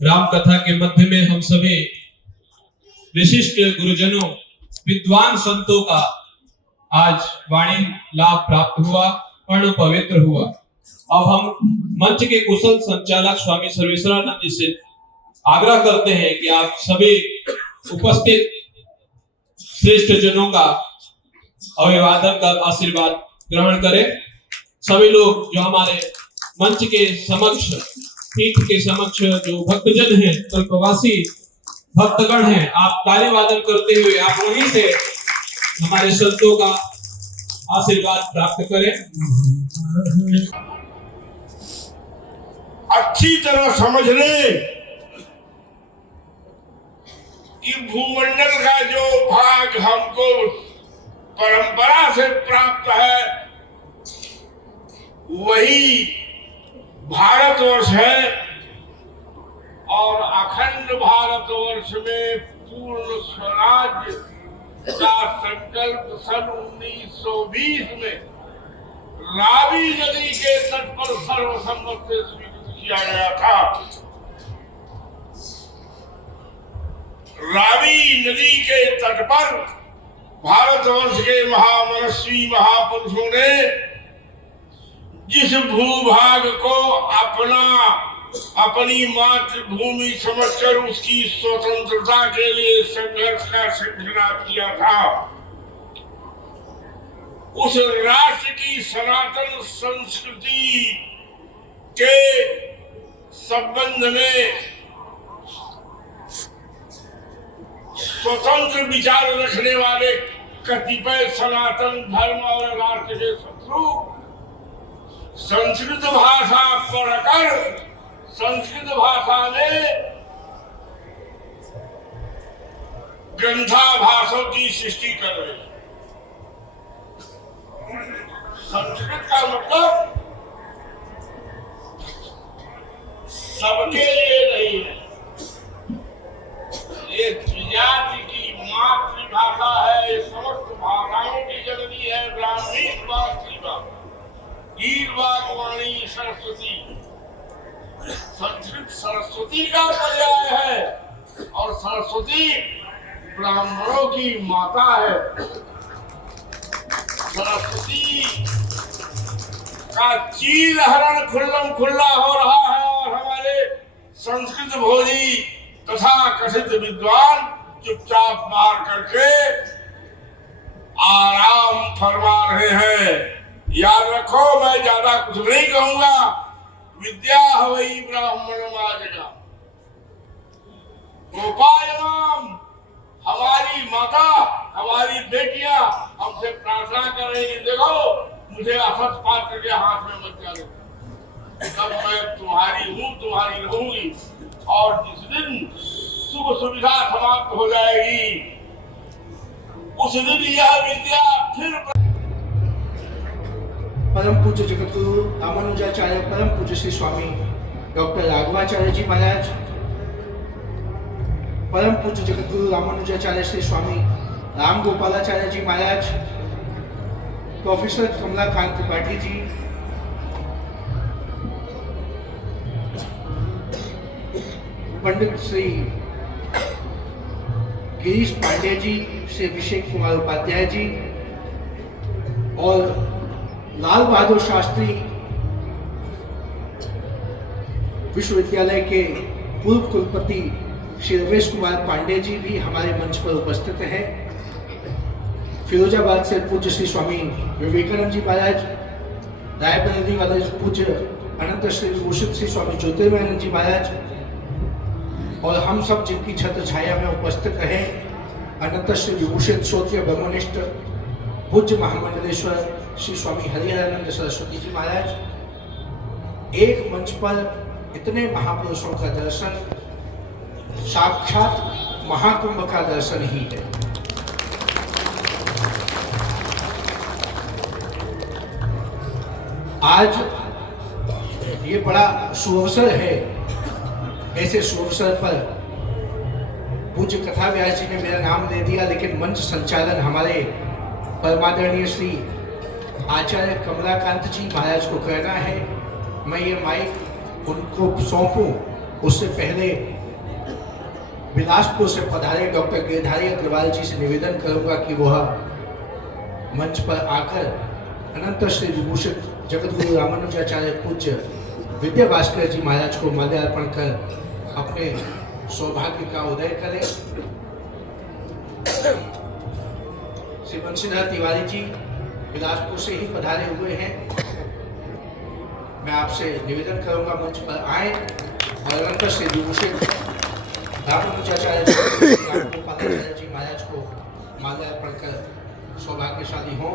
राम कथा के मध्य में हम सभी विशिष्ट गुरुजनों, विद्वान संतों का आज वाणी लाभ प्राप्त हुआ, परम पवित्र हुआ। अब हम मंच के कुशल संचालक स्वामी सर्वेश्वरानंद जी से आग्रह करते हैं कि आप सभी उपस्थित श्रेष्ठ जनों का अभिवादन कर आशीर्वाद ग्रहण करें। सभी लोग जो हमारे मंच के समक्ष, पीठ के समक्ष जो भक्तजन हैं, कल्पवासी भक्तगण हैं, आप ताली वादन करते हुए आप वहीं से हमारे संतों का आशीर्वाद प्राप्त करें। अच्छी तरह समझ ले कि भूमंडल का जो भाग हमको परंपरा से प्राप्त है वही भारतवर्ष है, और अखंड भारतवर्ष में पूर्ण स्वराज्य का संकल्प सन 1920 में रावी नदी के तट पर सर्वसम्मत से स्वीकृत किया गया था। रावी नदी के तट पर भारतवर्ष के महामनस्वी महापुरुषों ने जिस भूभाग को अपनी मातृभूमि समझकर उसकी स्वतंत्रता के लिए संघर्ष का सिलसिला किया था, उस राष्ट्र की सनातन संस्कृति के संबंध में स्वतंत्र विचार रखने वाले कतिपय सनातन धर्म और राष्ट्र के शत्रु संस्कृत भाषा पढ़कर संस्कृत भाषा में ग्रंथाभासों की सृष्टि कर रहे हैं। संस्कृत का मतलब सबके लिए नहीं है, ये जाति की मातृभाषा है, समस्त भाषाओं की जननी है, ब्राह्मी मातृभाषा, वाणी सरस्वती। संस्कृत सरस्वती का पर्याय है और सरस्वती ब्राह्मणों की माता है। सरस्वती का चील हरण खुल्लम खुल्ला हो रहा है और हमारे संस्कृत भोजी तथा कथित विद्वान चुपचाप मार करके आराम फरमा रहे हैं। याद रखो, मैं ज्यादा कुछ नहीं कहूंगा। विद्या हवई ब्राह्मण माजगा गोपायमाम, हमारी माता, हमारी बेटियां हमसे प्रार्थना कर रही है, देखो मुझे असत पात्र के हाथ में मत जाने, तब मैं तुम्हारी हूँ, तुम्हारी रहूंगी, और जिस दिन सुख सुविधा समाप्त हो जाएगी उस दिन यह विद्या फिर। परम पूज्य जगतगुरु रामानुजाचार्य परम पूज्य श्री स्वामी डॉक्टर राघवाचार्य जी महाराज, परम पूज्य जगतगुरु रामानुजाचार्य श्री स्वामी राम गोपालाचार्य जी महाराज, प्रोफेसर कमलाकांत त्रिपाठी जी, पंडित श्री गिरीश पांडे जी, श्री अभिषेक कुमार उपाध्याय जी और लाल बहादुर शास्त्री विश्वविद्यालय के पूर्व कुलपति श्री रमेश कुमार पांडे जी भी हमारे मंच पर उपस्थित हैं। फिरोजाबाद से पूज्य श्री स्वामी विवेकानंद जी महाराज, रायबरेली वाले पूज्य अनंत श्री विभूषित श्री स्वामी ज्योतिर्मयानंद जी महाराज, और हम सब जिनकी छत्र छाया में उपस्थित हैं, अनंत श्री विभूषित श्रोत्रिय ब्रह्मनिष्ठ पूज्य महामंडलेश्वर श्री स्वामी हरिहरानंद सरस्वती जी महाराज। एक मंच पर इतने महापुरुषों का दर्शन साक्षात महाकुंभ का दर्शन ही है। आज ये बड़ा सुअवसर है। ऐसे सुअवसर पर पूज्य कथा व्यास जी ने मेरा नाम दे दिया, लेकिन मंच संचालन हमारे परमादरणीय श्री आचार्य कमलाकांत जी महाराज को कहना है। मैं ये माइक उनको सौंपूं उससे पहले बिलासपुर से पधारे डॉक्टर गिरधारी अग्रवाल जी से निवेदन करूंगा कि वह मंच पर आकर अनंत श्री विभूषित जगतगुरु रामानुजाचार्य पूज्य विद्या भास्कर जी महाराज को माल्यार्पण कर अपने सौभाग्य का उदय करें। श्री बंशीधर तिवारी जी बिलासपुर से ही पधारे हुए हैं। मैं आपसे निवेदन करूंगा मंच पर आए और अनंत श्री विभूषित रामानुजाचार्य जी महाराज को माल्यार्पण कर सौभाग्यशाली हों।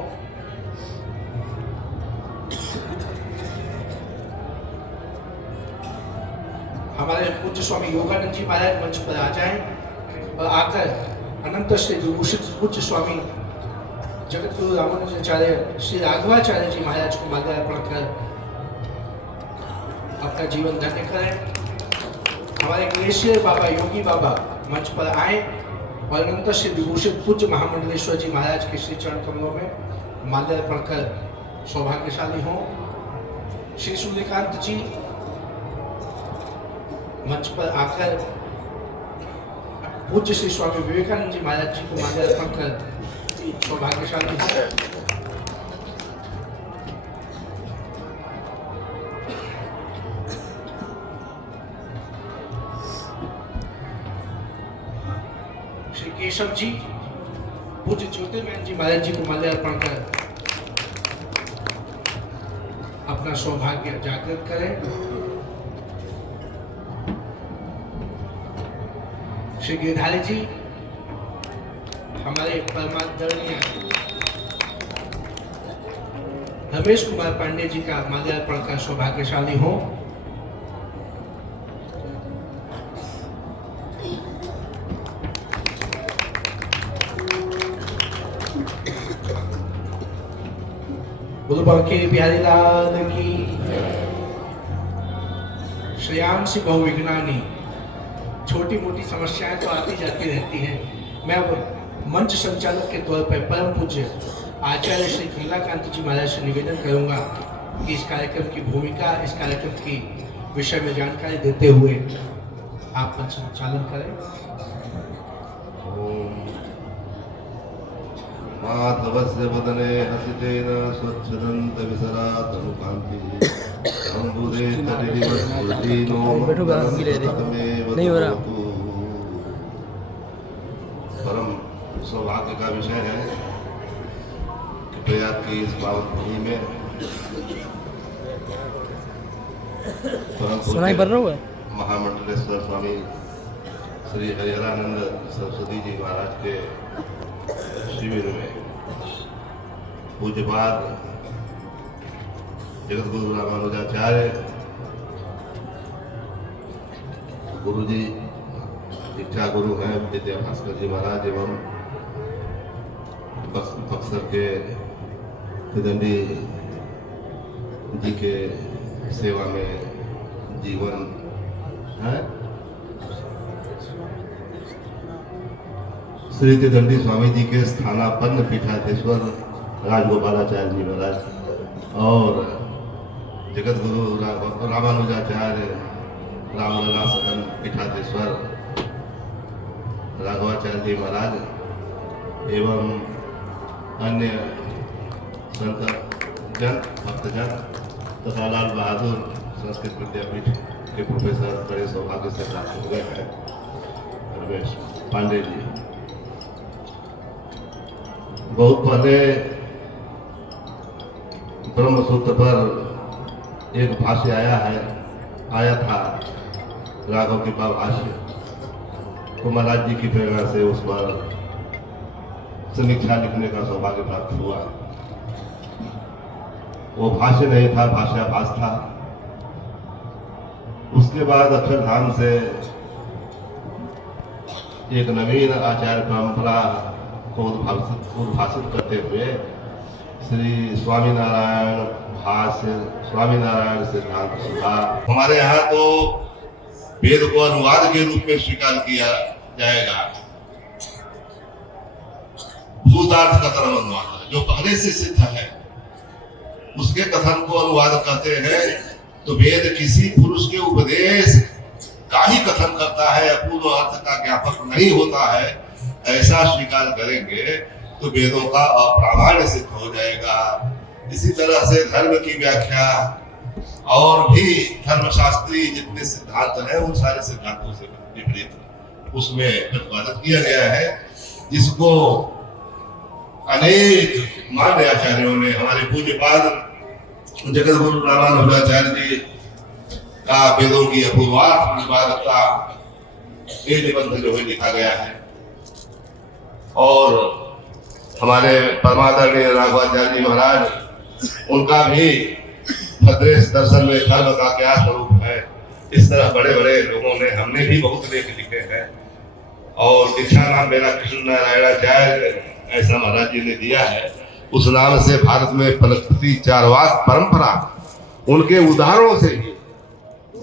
हमारे पूज्य स्वामी योगानंद जी महाराज मंच पर आ जाएं और आकर अनंत श्री विभूषित पूज्य स्वामी जगतगुरु रामानुजाचार्य श्री राघवाचार्य जी महाराज को माल्यार्पण कर अपना जीवन धन्य करें। हमारे ग्लेशियर बाबा योगी बाबा मंच पर आए और अनंत श्री विभूषित पूज्य महामंडलेश्वर जी महाराज के श्री चरण कमलों में माल्यार्पण कर सौभाग्यशाली हों। श्री सूर्यकांत जी मंच पर आकर पूज्य श्री स्वामी विवेकानंद जी महाराज जी को माल्यार्पण कर सौभाग्यशाली हों। श्री केशव जी पूज्य ज्योतिर्मय जी महाराज जी को माल्यार्पण कर अपना सौभाग्य जागृत करें। श्री गिरधारी जी हमारे परमादरणीय रमेश कुमार पांडे जी का माल्यार्पण कर सौभाग्यशाली हो। बोलो बांके बिहारी लाल की। श्रेयांशी बहुविघ्नानी। छोटी मोटी समस्याएं तो आती जाती रहती हैं। मैं अब मंच संचालक के तौर पर परम पूज्य आचार्य श्री कमलाकांत जी महाराज से निवेदन करूंगा कि इस कार्यक्रम की भूमिका, इस कार्यक्रम की विषय में जानकारी देते हुए आप मंच संचालन करें। माधवस्य वदने हसितेन स्वच्छदन्त विसरा तनुकान्ति अम्बुदे तटिदिवस्फुर्जिनो नहीं हो रहा। परम सौभाग्य का विषय है कि प्रयाग की इस पावन भूमि में सुनाई पड़ रहा है महामंडलेश्वर स्वामी श्री हरिहरानंद सरस्वती जी महाराज के शिविर में पूज्यपाद जगतगुरु रामानुजाचार्य गुरु जी दीक्षा गुरु हैं विद्या भास्कर जी महाराज एवं बक्सर के त्रिदंडी जी के सेवा में जीवन है। श्री त्रिदंडी स्वामी जी के स्थानापन्न पीठाधीश्वर राजगोपालाचार्य जी महाराज और जगत गुरु रामानुजाचार्य रामलला सदन पीठाधीश्वर राघवाचार्य जी महाराज एवं अन्य संत जन भक्तजन तथा लाल बहादुर संस्कृत विद्यापीठ के प्रोफेसर बड़े सौभाग्य से प्राप्त हुए हैं रमेश पांडे जी। बहुत पहले ब्रह्मसूत्र पर एक भाष्य आया था राघव कृपा भाष्य, तो महाराज जी की प्रेरणा से उस पर समीक्षा लिखने का सौभाग्य प्राप्त हुआ। वो भाष्य नहीं था, भाष्याभास था। उसके बाद अक्षरधाम से एक नवीन आचार्य परंपरा को उद्भाषित करते हुए श्री स्वामीनारायण भाष्य, स्वामीनारायण सिद्धांत सुधा, हमारे यहाँ तो वेद को अनुवाद के रूप में स्वीकार किया जाएगा। भूतार्थ का तरह अनुवाद जो पहले से सिद्ध है उसके कथन को अनुवाद करते हैं। तो वेद किसी पुरुष के उपदेश का नहीं होता है ऐसा स्वीकार करेंगे तो वेदों का अप्रामाण्य सिद्ध हो जाएगा। इसी तरह से धर्म की व्याख्या और भी धर्मशास्त्री जितने सिद्धांत हैं उन सारे सिद्धांतों से विपरीत उसमें प्रतिपादन किया गया है, जिसको अनेक मान्य आचार्यों ने, हमारे पूज्यपाद जगत गुरु रामानुजाचार्य जी का वेदों की अपूर्वार्थ प्रतिपादकता ये निबंध जो है लिखा गया है। और हमारे परमादरणीय राघवाचार्य जी महाराज, उनका भी भद्रेश दर्शन में धर्म का क्या स्वरूप है, इस तरह बड़े बड़े लोगों ने, हमने भी बहुत लेख लिखे हैं। और दीक्षा नाम मेरा कृष्ण नारायणाचार्य ऐसा महाराज जी ने दिया है, उस नाम से भारत में पनपती चारवाक परंपरा, उनके उदाहरणों से ही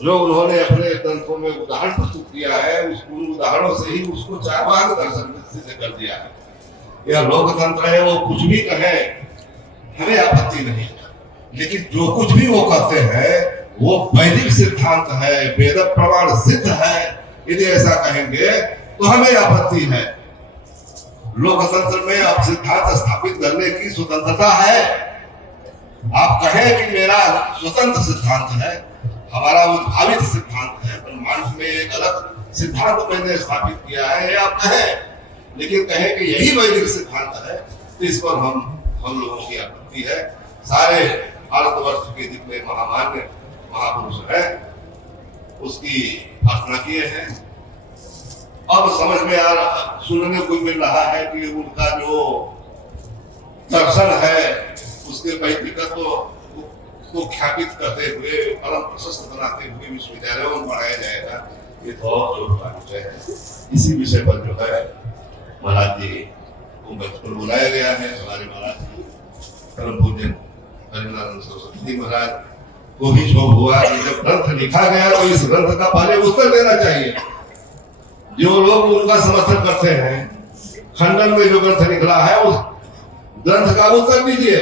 जो उन्होंने अपने ग्रंथों में उदाहरण प्रस्तुत किया है, उन उदाहरणों से ही उसको चारवाक दर्शन से कर दिया है। यह लोकतंत्र है, वो कुछ भी कहे हमें आपत्ति नहीं, लेकिन जो कुछ भी वो करते हैं वो वैदिक सिद्धांत है, वेद प्रमाण सिद्ध है। यदि ऐसा कहेंगे तो हमें आपत्ति है। लोकतंत्र में अब सिद्धांत स्थापित करने की स्वतंत्रता है। आप कहें कि मेरा स्वतंत्र सिद्धांत है, हमारा उद्भावित सिद्धांत है, ब्रह्मांड में एक अलग सिद्धांत मैंने स्थापित किया है, आप कहें, लेकिन कहें कि यही वैदिक सिद्धांत है, तो इस पर हम लोगों की आपत्ति है। सारे भारतवर्ष के जितने महामान्य महापुरुष हैं उसकी प्रार्थना किए हैं। अब समझ में आ रहा, सुनने को मिल रहा है कि उनका जो दर्शन है उसके वैदिकत्व को ख्यापित करते हुए, परम प्रशस्त बनाते हुए विश्वविद्यालयों में पढ़ाया जाएगा। ये तो और जो विषय है, इसी विषय पर जो है महाराज जी को मंच पर बुलाया गया है। हमारे महाराज जी परम पूज्य हरिनारायण सरस्वती जी महाराज को भी शोक हुआ कि जब ग्रंथ लिखा गया तो इस ग्रंथ का पहले उत्तर देना चाहिए। जो लोग उनका समर्थन करते हैं, खंडन में जो ग्रंथ निकला है उस ग्रंथ का उत्तर दीजिए।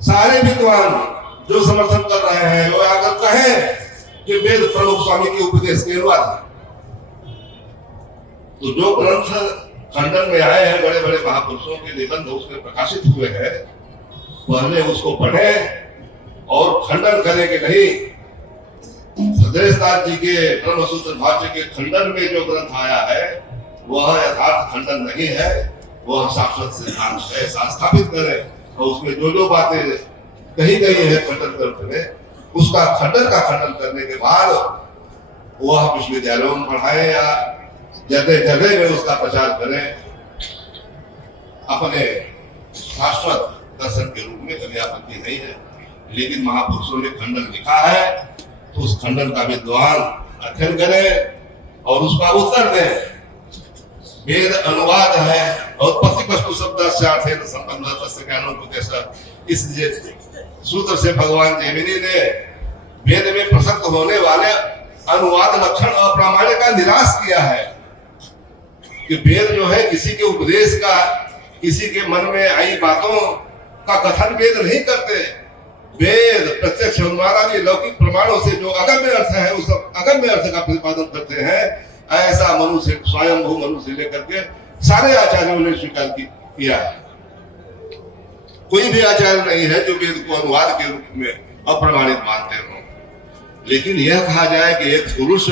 सारे विद्वान जो समर्थन कर रहे हैं वो आकर कहें कि वेद प्रमुख स्वामी के उपदेश के अनुवाद है। तो जो ग्रंथ खंडन में आए हैं, बड़े बड़े महापुरुषों के निबंध उसमें प्रकाशित हुए हैं, पहले उसको पढ़े और खंडन करें कि नहीं। भद्रेशदास जी के ब्रह्मसूत्र भाष्य के खंडन में जो ग्रंथ आया है वह यथार्थ खंडन नहीं है, वह शाश्वत सिद्धांत है, स्थापित करें। और उसमें जो जो बातें कही गई है खंडन ग्रंथ में, उसका खंडन का खंडन करने के बाद वह विश्वविद्यालयों में पढ़ाए या जगह जगह में उसका प्रचार करें। अपने शाश्वत दर्शन के रूप में कभी आपत्ति नहीं है, लेकिन महापुरुषों ने खंडन लिखा है तो उस खंडन का विद्वान अध्ययन करे और उसका उत्तर दे। वेद अनुवाद है और उत्पत्ति वस्तु शब्द से अर्थ है संबंध से ज्ञानोपदेश, इसलिए सूत्र से भगवान जैमिनी ने वेद में प्रसक्त होने वाले अनुवाद लक्षण अप्रामाण्य का निराश किया है कि वेद जो है किसी के उपदेश का, किसी के मन में आई बातों का कथन वेद नहीं करते। वेद प्रत्यक्ष महाराज जी लौकिक प्रमाणों से जो अगम्य अर्थ है उस अगम्य अर्थ का प्रतिपादन करते हैं। ऐसा मनुष्य स्वयं मनुष्य लेकर के सारे आचार्यों ने स्वीकार किया है। कोई भी आचार्य नहीं है जो वेद को अनुवाद के रूप में अप्रमाणित मानते हो। लेकिन यह कहा जाए कि एक पुरुष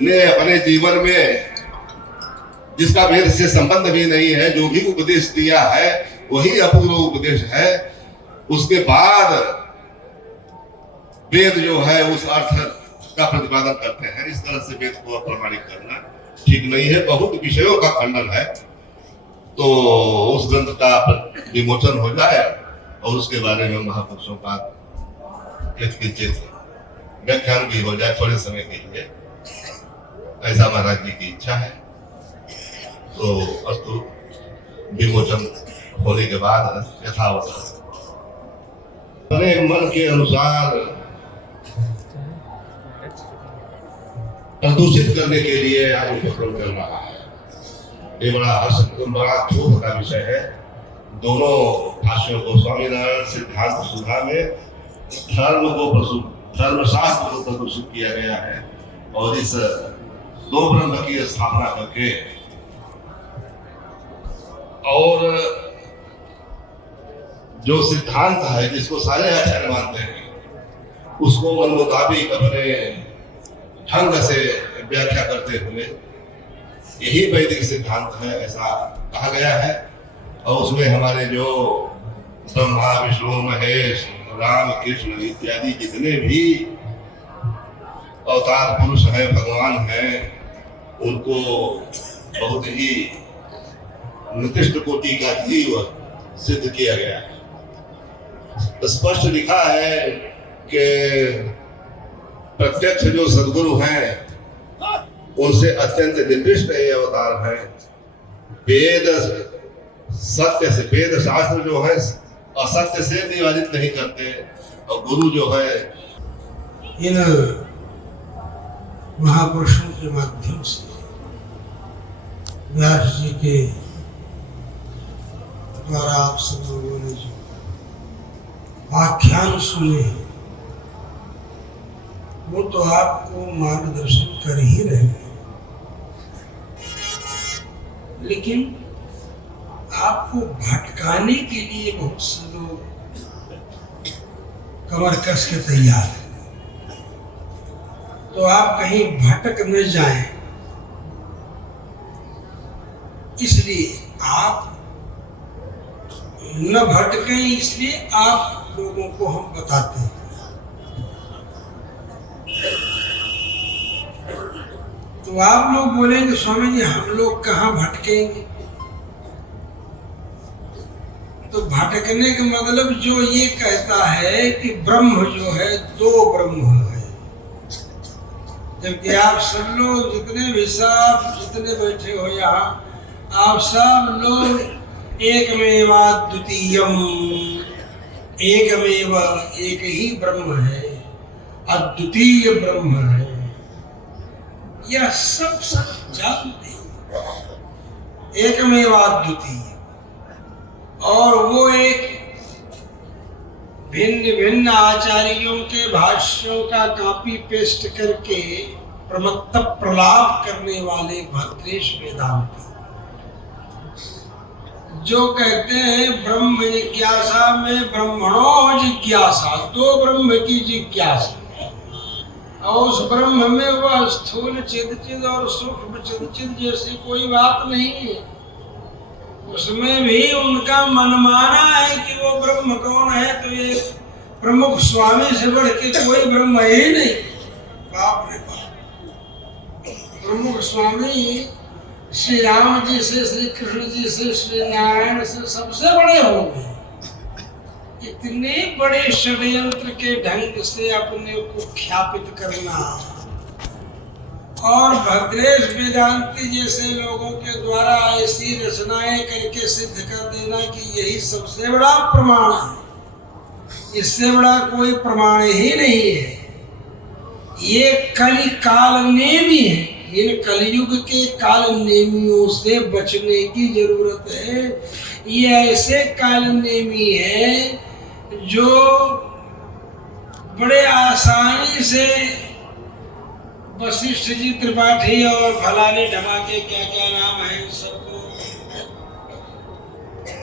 ने अपने जीवन में जिसका वेद से संबंध भी नहीं है, जो भी उपदेश दिया है वही अपूर्व उपदेश है, उसके बाद वेद जो है उस अर्थ का प्रतिपादन करते हैं। इस तरह से वेद को अप्रमाणित करना ठीक नहीं है। बहुत विषयों का खंडन है, तो उस ग्रंथ का विमोचन हो जाए और उसके बारे में महापुरुषों का किंचित व्याख्यान भी हो जाए थोड़े समय के लिए, ऐसा महाराज जी की इच्छा है। तो अस्तु विमोचन होने के बाद यथावत अपने मन के अनुसार प्रदूषित करने के लिए आज उपक्रम चल रहा है। ये बड़ा क्षोभ का विषय है। दोनों भाष्यों को स्वामीनारायण सिद्धांत सुधा में धर्मशास्त्र को प्रदूषित किया गया है और इस दो ब्रह्म की स्थापना करके और जो सिद्धांत है जिसको सारे आचार्य मानते हैं उसको मन मुताबिक अपने ढंग से व्याख्या करते हुए यही वैदिक सिद्धांत है ऐसा कहा गया है। और उसमें हमारे जो ब्रह्मा विष्णु महेश राम कृष्ण इत्यादि जितने भी अवतार पुरुष हैं भगवान हैं उनको बहुत ही निर्दिष्ट कोटि का जीव सिद्ध किया गया है। स्पष्ट लिखा है कि प्रत्यक्ष जो सदगुरु हैं उनसे अत्यंत निर्दिष्ट ये अवतार हैं। वेद सत्य से वेद शास्त्र जो है असत्य से निवारित नहीं करते और गुरु जो है इन महापुरुषों के माध्यम से व्यास जी के द्वारा आप सब लोगों ने जो आख्यान सुने हैं वो तो आपको मार्गदर्शन कर ही रहे हैं, लेकिन आपको भटकाने के लिए बहुत से लोग कमर कस के तैयार हैं। तो आप कहीं भटक न जाएं, इसलिए आप न भटकें, इसलिए आप लोगों को हम बताते हैं। तो आप लोग बोलेंगे स्वामी जी हम लोग कहाँ भटकेंगे? तो भटकने का मतलब जो ये कहता है कि ब्रह्म जो है दो ब्रह्म है, जबकि आप सब लोग जितने भी सब जितने बैठे हो यहाँ आप सब लोग एकमेवाद्वितीयम, एकमेव एक ही ब्रह्म है, अद्वितीय ब्रह्म है, यह सब जानते हैं। एकमेवाद्वितीय, और वो एक भिन्न भिन्न आचार्यों के भाष्यों का कॉपी पेस्ट करके प्रमत्त प्रलाप करने वाले भद्रेश वेदांती जो कहते हैं ब्रह्म जिज्ञासा में ब्रह्मणो जिज्ञासा, दो ब्रह्म की जिज्ञासा, और उस ब्रह्म में वह स्थूल चिद और सूक्ष्म चिद जैसी कोई बात नहीं है। उसमें भी उनका मनमाना है कि वो ब्रह्म कौन है, तो ये प्रमुख स्वामी से बढ़ के कोई ब्रह्म ही नहीं। बाप रे बाप, प्रमुख स्वामी श्री राम जी से, श्री कृष्ण जी से, श्री नारायण से सबसे बड़े होंगे। इतने बड़े षड्यंत्र के ढंग से अपने को ख्यापित करना और भद्रेश वेदांती जैसे लोगों के द्वारा ऐसी रचनाएं करके सिद्ध कर देना कि यही सबसे बड़ा प्रमाण है, इससे बड़ा कोई प्रमाण ही नहीं है। ये कलि काल नेमी है, इन कलयुग के काल नेमियों से बचने की जरूरत है। ये ऐसे काल नेमी है जो बड़े आसानी से वशिष्ठ जी, त्रिपाठी और फलाने ढमाके क्या क्या नाम है सबको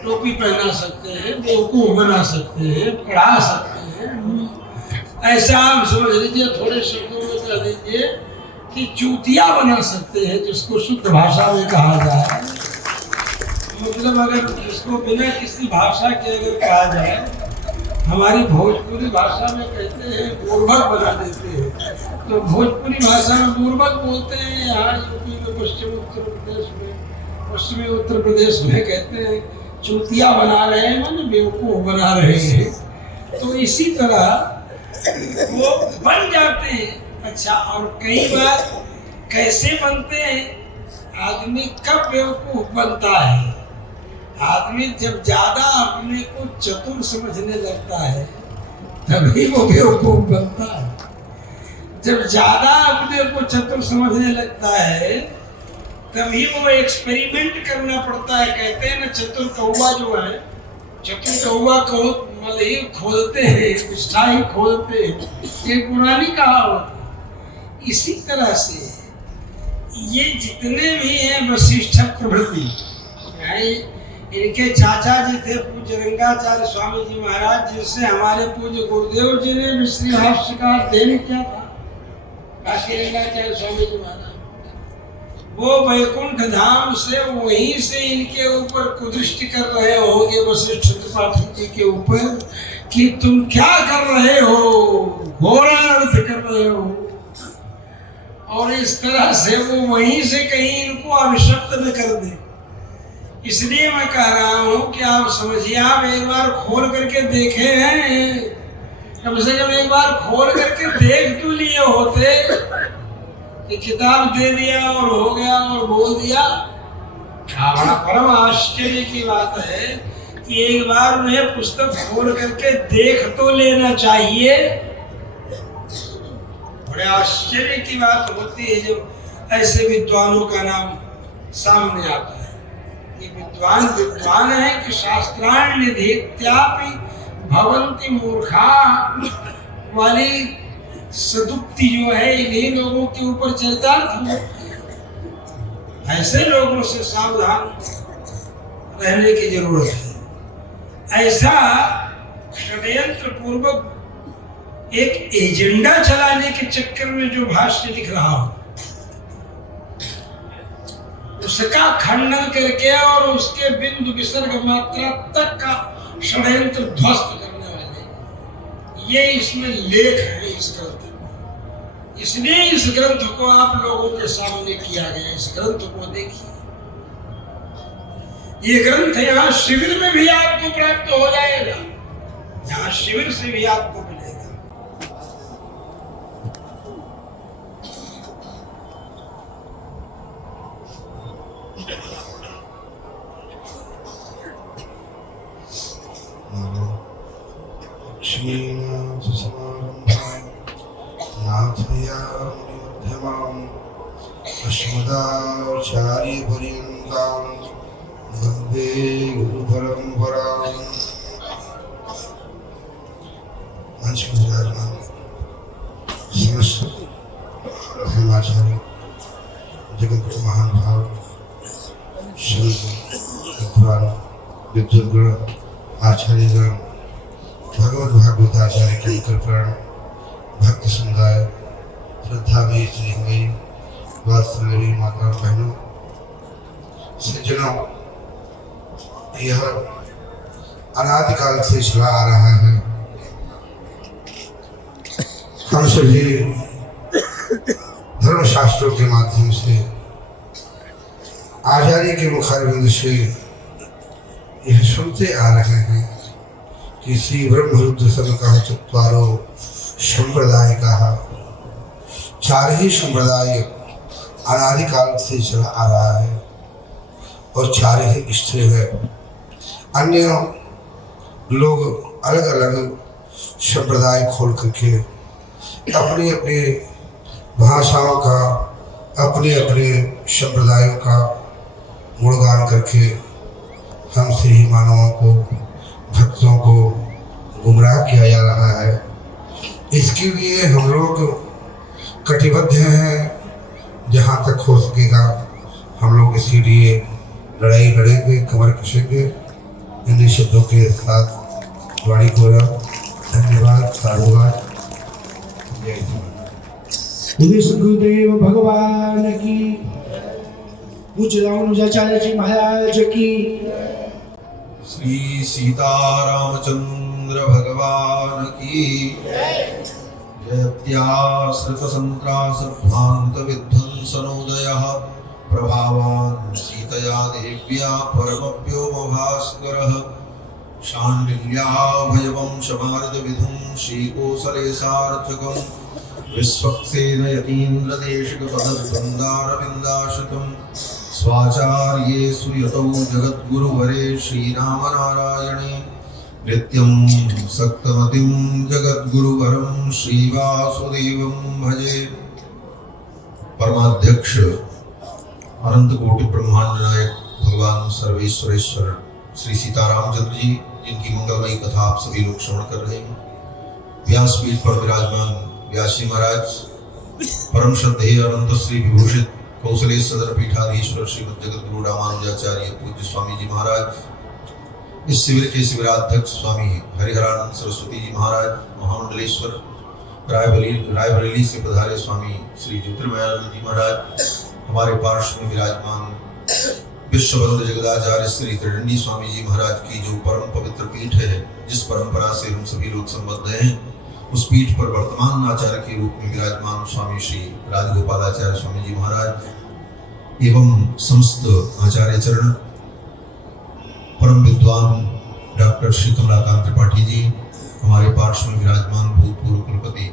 टोपी पहना सकते हैं, बेवकूफ बना सकते हैं, पढ़ा सकते हैं। ऐसा आप समझ लीजिए, थोड़े शब्दों में कह दीजिए कि चूतिया बना सकते हैं, जिसको शुद्ध भाषा में कहा जाए। मतलब अगर इसको बिना किसी भाषा के अगर कहा जाए, हमारी भोजपुरी भाषा में कहते हैं बुर्बक बना देते हैं। तो भोजपुरी भाषा में बुर्बक बोलते हैं, यहाँ यूपी में, पश्चिमी उत्तर प्रदेश में कहते हैं चूतिया बना रहे हैं, माने बेवकूफ बना रहे हैं। तो इसी तरह वो बन जाते हैं। अच्छा, और कई बार कैसे बनते हैं? आदमी कब बेवकूफ बनता है? आदमी जब ज्यादा अपने को चतुर समझने लगता है तभी वो बेवकूफ बनता है। जब ज्यादा अपने को चतुर समझने लगता है तभी वो एक्सपेरिमेंट करना पड़ता है। कहते हैं ना, चतुर कौवा जो है, चतुर कौवा को मलही खोदते हैं, निष्ठा ही खोदते हैं, ये पुरानी कहावत है। इसी तरह से ये जितने भी हैं वशिष्ठ प्रभृति, इनके चाचा जी थे पूज्य रंगाचार्य स्वामी जी महाराज, जिनसे हमारे पूज्य गुरुदेव जी ने भी श्री भाष्यकार देने किया था, काशी रंगाचार्य स्वामी जी महाराज। वो वैकुंठ धाम से वहीं से इनके ऊपर कुदृष्टि कर रहे होंगे वशिष्ठ त्रिपाठी जी के ऊपर कि तुम क्या कर रहे हो, घोर अर्थ कर रहे हो। और इस तरह से वो वहीं से कहीं इनको अभिशप्त न कर दे। इसलिए मैं कह रहा हूं कि आप समझिए, आप एक बार खोल करके देखे हैं, कम से कम एक बार खोल करके देख तो लिए होते कि किताब दे दिया और हो गया और बोल दिया। बड़ा परम आश्चर्य की बात है कि एक बार उन्हें पुस्तक खोल करके देख तो लेना चाहिए। बड़े आश्चर्य की बात होती है जब ऐसे विद्वानों का नाम सामने आता है। ये विद्वान है कि शास्त्राण निधेत्यापि भवन्ति मूर्खा वाली सदुक्ति जो है इन्हीं लोगों के ऊपर चरितार्थ है। ऐसे लोगों से सावधान रहने की जरूरत है। ऐसा षड्यंत्र पूर्वक एक एजेंडा चलाने के चक्कर में जो भाष्य लिख रहा हो, उसका खंडन करके और उसके बिंदु विसर्ग मात्रा तक का षड्यंत्र ध्वस्त करने वाले ये इसमें लेख है इस ग्रंथ में। इसलिए इस ग्रंथ को आप लोगों के सामने किया गया। इस ग्रंथ को देखिए, ये ग्रंथ यहाँ शिविर में भी आपको प्राप्त हो जाएगा, यहाँ शिविर से भी आपको मिलेगा। अस्मदाचार्य पर्यन्तां वन्दे गुरु परम्परां। मंच पर विराजमान समस्त धर्माचार्य जगत महानुभाव संत विद्वान विद्वद्गण आचार्यगण भगवत भागवत आचार्य के कृपण भक्त समुदाय श्रद्धा में श्री हुई वात्सल्य माता बहनों सज्जनों, यह अनादिकाल से चला आ रहा है। हम सभी धर्मशास्त्रों के माध्यम से आचार्य के मुखारबिंद से यह सुनते आ रहे हैं कि श्री ब्रह्मरुद्र संघ का चत्वारो संप्रदाय का, चार ही संप्रदाय अनादिकाल से चला आ रहा है और चार ही स्थिर है। अन्य लोग अलग अलग संप्रदाय खोल करके अपनी अपनी भाषाओं का, अपने अपने संप्रदायों का गुणगान करके हम से ही मानवों को, भक्तों को गुमराह किया जा रहा है। इसके लिए हम लोग कटिबद्ध हैं, जहाँ तक हो सकेगा हम लोग इसके लिए लड़ाई लड़ेंगे, कमर कसेंगे। इन शब्दों के साथ वाणी को धन्यवाद, साधुवाद, जय श्री गुरुदेव भगवान की, पूज्य रामानुजाचार्य जी महाराज की, श्री सीतारामचंद्र भगवान की जयत्याश्रित संत्रास भ्रांत विध्वंसनोदयः प्रभावान् सीतया देव्या परमव्योम भास्करः शाण्डिल्याभयवंशभारत विधुं श्रीकोसले सार्थकम् विश्वक्सेन यतीन्द्रदेशिकपदद्वन्द्वारविन्दाश्रितम् स्वाचार्येषु यतौ जगद्गुरुवरे श्रीरामनारायणे नित्यं सक्तमतिं जगद्गुरुवरं श्रीवासुदेवं भजे। परमाध्यक्ष अनंत कोटि ब्रह्मांड नायक भगवान सर्वेश्वरेश्वर श्री सीतारामचंद्र जी, जिनकी मंगलमयी कथा आप सभी लोग श्रवण कर रहे हैं। व्यासपीठ पर विराजमान व्यासी महाराज, परम श्रद्धेय अनंत श्री विभूषित कौशलेश सदर पीठाधीश्वर श्रीमद जगत गुरु रामानुजाचार्य पूज्य स्वामी जी महाराज, इस शिविर के शिविराध्यक्ष स्वामी हरिहरानंद सरस्वती जी महाराज, महामंडलेश्वर रायबरेली से पधारे स्वामी श्री ज्योतिर्मयानंद जी महाराज, हमारे पार्श्व में विराजमान विश्वबंद जगदाचार्य श्री त्रिदंडी स्वामी जी महाराज की जो परम पवित्र पीठ है, जिस परंपरा से हम सभी लोग संबद्ध हैं, उस पीठ पर वर्तमान आचार्य के रूप में विराजमान स्वामी श्री राजगोपालाचार्य स्वामी जी महाराज एवं समस्त आचार्य चरण, परम विद्वान डॉक्टर श्री कमलाकांत त्रिपाठी जी, हमारे पार्श्व में विराजमान भूतपूर्व कुलपति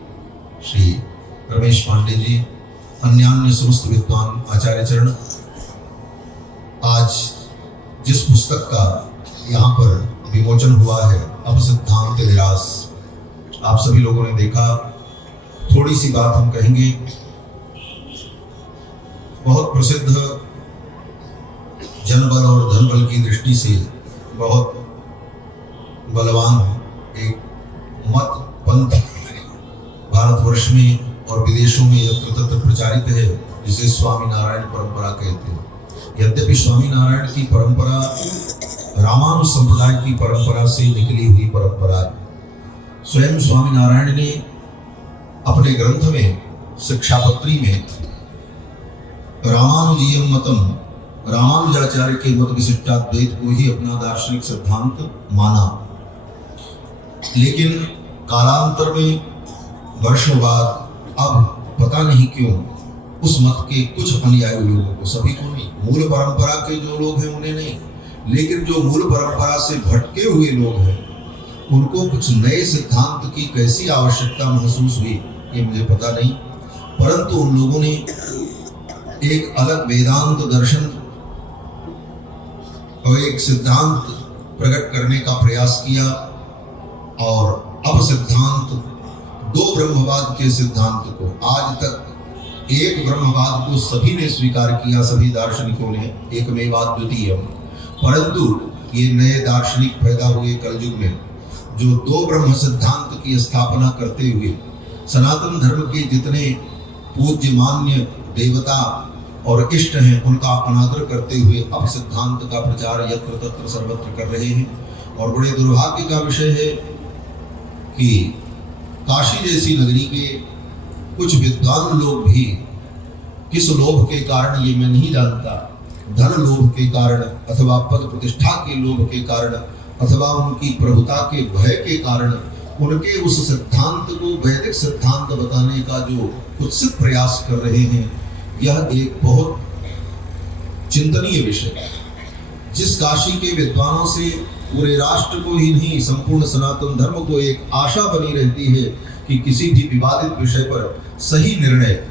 श्री रमेश पांडे जी, अन्यान्य समस्त विद्वान आचार्य चरण, आज जिस पुस्तक का यहाँ पर विमोचन हुआ है अपसिद्धांत निरास, आप सभी लोगों ने देखा। थोड़ी सी बात हम कहेंगे। बहुत प्रसिद्ध जनबल और धनबल की दृष्टि से बहुत बलवान एक मत पंथ भारतवर्ष में और विदेशों में यत्र तत्र प्रचारित है, जिसे स्वामी नारायण परंपरा कहते हैं। यद्यपि स्वामी नारायण की परंपरा रामानुज संप्रदाय की परंपरा से निकली हुई परंपरा है। स्वयं स्वामी नारायण ने अपने ग्रंथ में शिक्षापत्री में रामानुजीयम मतम, रामानुजाचार्य के मत विशिष्टाद्वैत को ही अपना दार्शनिक सिद्धांत माना, लेकिन कालांतर में वर्षों बाद अब पता नहीं क्यों उस मत के कुछ अनुयायी लोगों को, सभी को नहीं, मूल परंपरा के जो लोग हैं उन्हें नहीं, लेकिन जो मूल परंपरा से भटके हुए लोग हैं उनको कुछ नए सिद्धांत की कैसी आवश्यकता महसूस हुई ये मुझे पता नहीं, परंतु उन लोगों ने एक अलग वेदांत दर्शन और एक सिद्धांत प्रकट करने का प्रयास किया। और अब सिद्धांत दो ब्रह्मवाद के सिद्धांत को, आज तक एक ब्रह्मवाद को सभी ने स्वीकार किया, सभी दार्शनिकों ने, एकमेवाद्वितीय, परंतु ये नए दार्शनिक पैदा हुए कलयुग में जो दो ब्रह्म सिद्धांत की स्थापना करते हुए सनातन धर्म के जितने पूज्य मान्य देवता और इष्ट हैं उनका अनादर करते हुए अब सिद्धांत का प्रचार यत्र तत्र सर्वत्र कर रहे हैं। और बड़े दुर्भाग्य का विषय है कि काशी जैसी नगरी के कुछ विद्वान लोग भी किस लोभ के कारण, ये मैं नहीं जानता, धन लोभ के कारण अथवा पद प्रतिष्ठा के लोभ के कारण अथवा उनकी प्रभुता के भय के कारण उनके उस सिद्धांत को वैदिक सिद्धांत बताने का जो कुत्सित प्रयास कर रहे हैं, यह एक बहुत चिंतनीय विषय है। जिस काशी के विद्वानों से पूरे राष्ट्र को ही नहीं संपूर्ण सनातन धर्म को एक आशा बनी रहती है कि किसी भी विवादित विषय पर सही निर्णय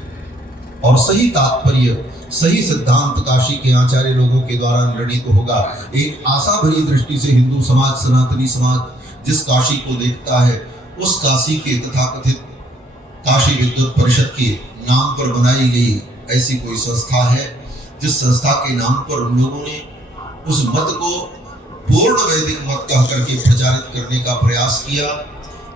और सही तात्पर्य, सही सिद्धांत काशी के आचार्य लोगों के द्वारा निर्णित होगा। एक आशा भरी दृष्टि से हिंदू समाज, सनातनी समाज जिस काशी को देखता है, उस काशी के तथाकथित काशी विद्वत परिषद के नाम पर बनाई गई ऐसी कोई संस्था है जिस संस्था के नाम पर उन लोगों ने उस मत को पूर्ण वैदिक मत कह करके प्रचारित करने का प्रयास किया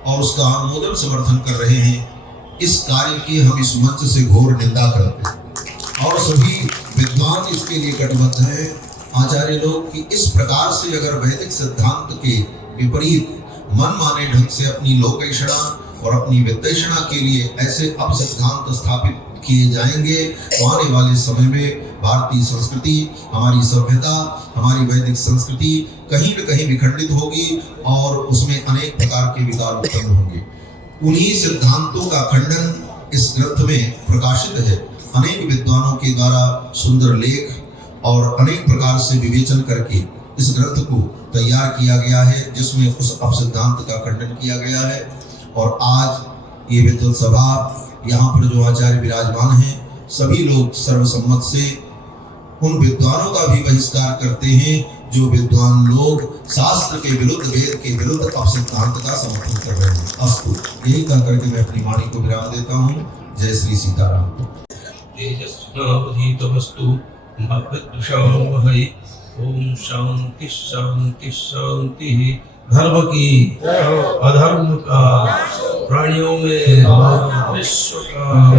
और उसका अनुमोदन समर्थन कर रहे हैं। इस कार्य की हम इस मंच से घोर निंदा करते हैं और सभी विद्वान इसके लिए कटिबद्ध हैं, आचार्य लोग, कि इस प्रकार से अगर वैदिक सिद्धांत के विपरीत मनमाने ढंग से अपनी लोकैषणा और अपनी विद्वेषणा के लिए ऐसे अपसिद्धांत स्थापित किए जाएंगे तो आने वाले समय में भारतीय संस्कृति, हमारी सभ्यता, हमारी वैदिक संस्कृति कहीं न कहीं विखंडित होगी और उसमें अनेक प्रकार के विकार उत्पन्न होंगे। उन्हीं सिद्धांतों का खंडन इस ग्रंथ में प्रकाशित है। अनेक विद्वानों के द्वारा सुंदर लेख और अनेक प्रकार से विवेचन करके इस ग्रंथ को तैयार किया गया है, जिसमें उस अपसिद्धांत का खंडन किया गया है। और आज ये विद्वत सभा, यहाँ पर जो आचार्य विराजमान हैं, सभी लोग सर्वसम्मत से उन विद्वानों का भी बहिष्कार करते हैं जो विद्वान लोग शास्त्र के विरुद्ध, वेद के विरुद्ध अपसिद्धांत का समर्थन कर रहे हैं। अस्तु, यही कह करके मैं अपनी वाणी को विराम देता हूँ। जय श्री सीताराम। तेजस्नावधीतमस्तु मा विद्विषावहै। ओम शांति शांति शांति। धर्म की, अधर्म का, प्राणियों में, विश्व का, हर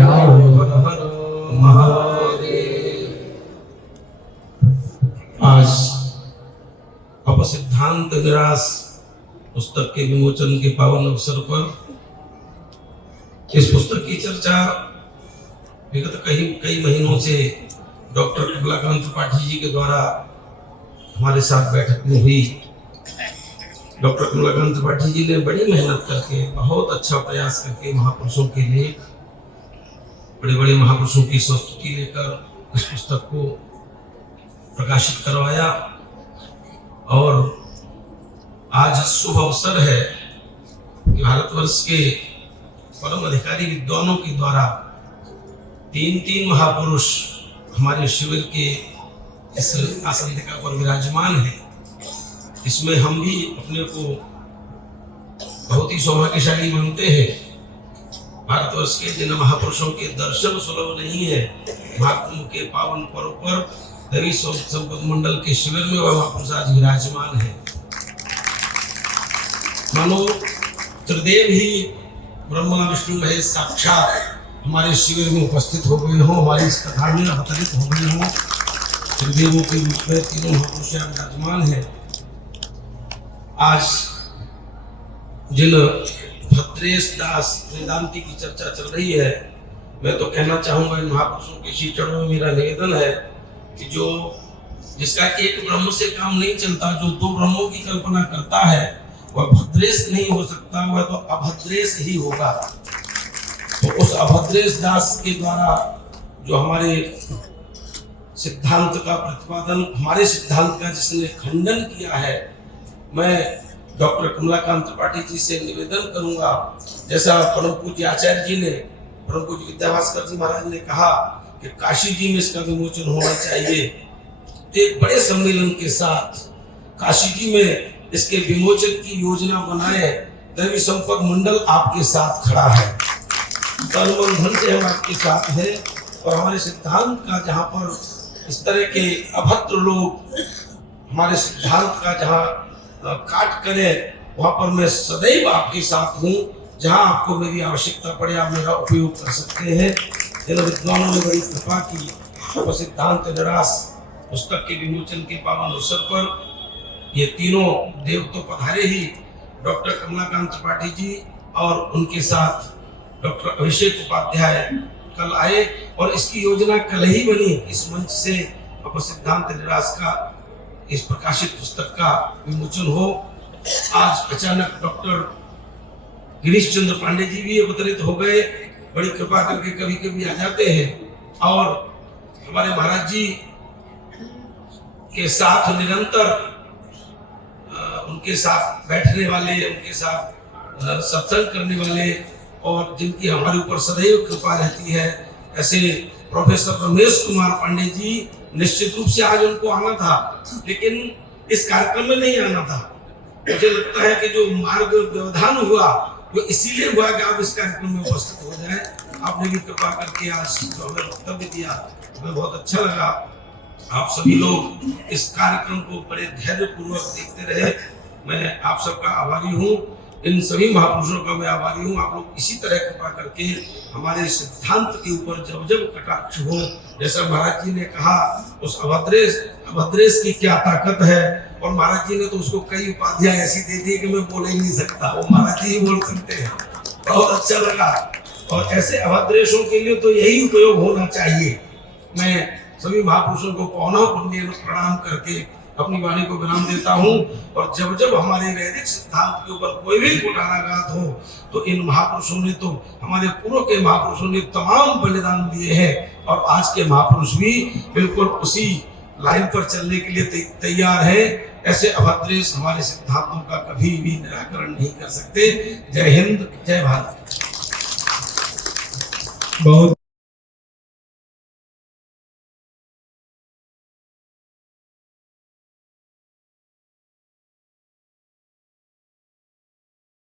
हर महादेव। सिद्धांत निराश पुस्तक के विमोचन के पावन अवसर पर इस पुस्तक की चर्चा विगत कई महीनों से डॉक्टर कमलाकांत त्रिपाठी जी के द्वारा हमारे साथ बैठक में हुई। डॉक्टर कमलाकांत त्रिपाठी जी ने बड़ी मेहनत करके, बहुत अच्छा प्रयास करके महापुरुषों के लिए, बड़े बड़े महापुरुषों की संस्तुति लेकर इस पुस्तक को प्रकाशित करवाया। और आज शुभ अवसर है कि भारतवर्ष के परम अधिकारी विद्वानों के द्वारा तीन महापुरुष हमारे शिविर के इस आसंदिका पर विराजमान है। इसमें हम भी अपने को बहुत ही सौभाग्यशाली मानते हैं। भारतवर्ष के जिन महापुरुषों के दर्शन सुलभ नहीं है, महाकुंभ के पावन पर्व पर देवी संपद मंडल के शिविर में वह महापुरुष आज विराजमान है। मानो त्रिदेव ही ब्रह्मा विष्णु महेश साक्षात हमारे शिविर में उपस्थित हो गए हो, हमारी इस कथा में अवतरित हो गए हो। त्रिदेवों के रूप में तीनों महापुरुष विराजमान है। आज जिन भद्रेश दास वेदांती की चर्चा चल रही है, मैं तो कहना चाहूंगा इन महापुरुषों के श्री चरणों में मेरा निवेदन है कि जिसका एक ब्रह्म से काम नहीं चलता, जो दो ब्रह्मों की कल्पना करता है, वह भद्रेश नहीं हो सकता, वह तो अभद्रेश ही होगा। तो उस अभद्रेश दास के द्वारा जो हमारे सिद्धांत का प्रतिपादन, हमारे सिद्धांत का जिसने खंडन किया है, मैं डॉक्टर कमलाकांत त्रिपाठी जी से निवेदन करूंगा, जैसा परम पूज्य आचार्य जी ने, परम पूज्य विद्याभास्कर जी महाराज ने कहा कि काशी जी में इसका विमोचन होना चाहिए। एक बड़े सम्मेलन के साथ काशी जी में इसके विमोचन की योजना बनाए। देवी संपद मंडल आपके साथ खड़ा है, तन मन धन से हम आपके साथ है। और हमारे सिद्धांत का जहाँ पर इस तरह के अभद्र लोग हमारे सिद्धांत का जहाँ काट करें, वहाँ पर मैं सदैव आपके साथ हूँ। जहाँ आपको मेरी आवश्यकता पड़े, आप मेरा उपयोग कर सकते हैं। इन विद्वानों ने बड़ी कृपा की और सिद्धांत निराश पुस्तक के विमोचन के पावन अवसर पर ये तीनों देव तो पधारे ही, डॉक्टर कमलाकांत त्रिपाठी जी और उनके साथ डॉक्टर अभिषेक उपाध्याय कल आए और इसकी योजना कल ही बनी। इस मंच से अब सिद्धांत निराश का इस प्रकाशित पुस्तक का विमोचन हो। आज अचानक डॉक्टर गिरीश चंद्र पांडे जी भी अवतरित हो गए, बड़ी कृपा करके कभी कभी आ जाते हैं। और हमारे महाराज जी के साथ निरंतर उनके साथ बैठने वाले, उनके साथ सत्संग करने वाले और जिनकी हमारे ऊपर सदैव कृपा रहती है, ऐसे प्रोफेसर रमेश कुमार पांडे जी, निश्चित रूप से आज उनको आना था, लेकिन इस कार्यक्रम में नहीं आना था। मुझे लगता है कि जो मार्ग व्यवधान हुआ वो इसीलिए हुआ कि आप इस कार्यक्रम में उपस्थित हो जाएं। आपने भी कृपा करके आज जो हमें वक्तव्य दिया, हमें बहुत अच्छा लगा। आप सभी लोग इस कार्यक्रम को बड़े धैर्य पूर्वक देखते रहे, मैं आप सबका आभारी हूँ। इन सभी महापुरुषों का मैं आभारी हूँ। आप लोग इसी तरह कृपा करके हमारे सिद्धांत के ऊपर जब जब कटाक्ष हो, जैसा महाराज जी ने कहा, उस अभद्रेश की क्या ताकत है, और महाराज जी ने तो उसको कई उपाधियां ऐसी दे दी कि मैं बोल ही नहीं सकता, वो महाराज जी ही बोल सकते हैं। बहुत अच्छा लगा। और ऐसे अभद्रेशों के लिए तो यही उपयोग होना चाहिए। मैं सभी महापुरुषों को पौना पुण्य प्रणाम करके अपनी वाणी को विराम देता हूँ। और जब जब हमारे वैदिक सिद्धांत के ऊपर कोई भी कुटाराघात हो, तो इन महापुरुषों ने, तो हमारे पूर्व के महापुरुषों ने तमाम बलिदान दिए हैं, और आज के महापुरुष भी बिल्कुल उसी लाइन पर चलने के लिए तैयार है। ऐसे अभद्रेश हमारे सिद्धांतों का कभी भी निराकरण नहीं कर सकते। जय हिंद, जय भारत। बहुत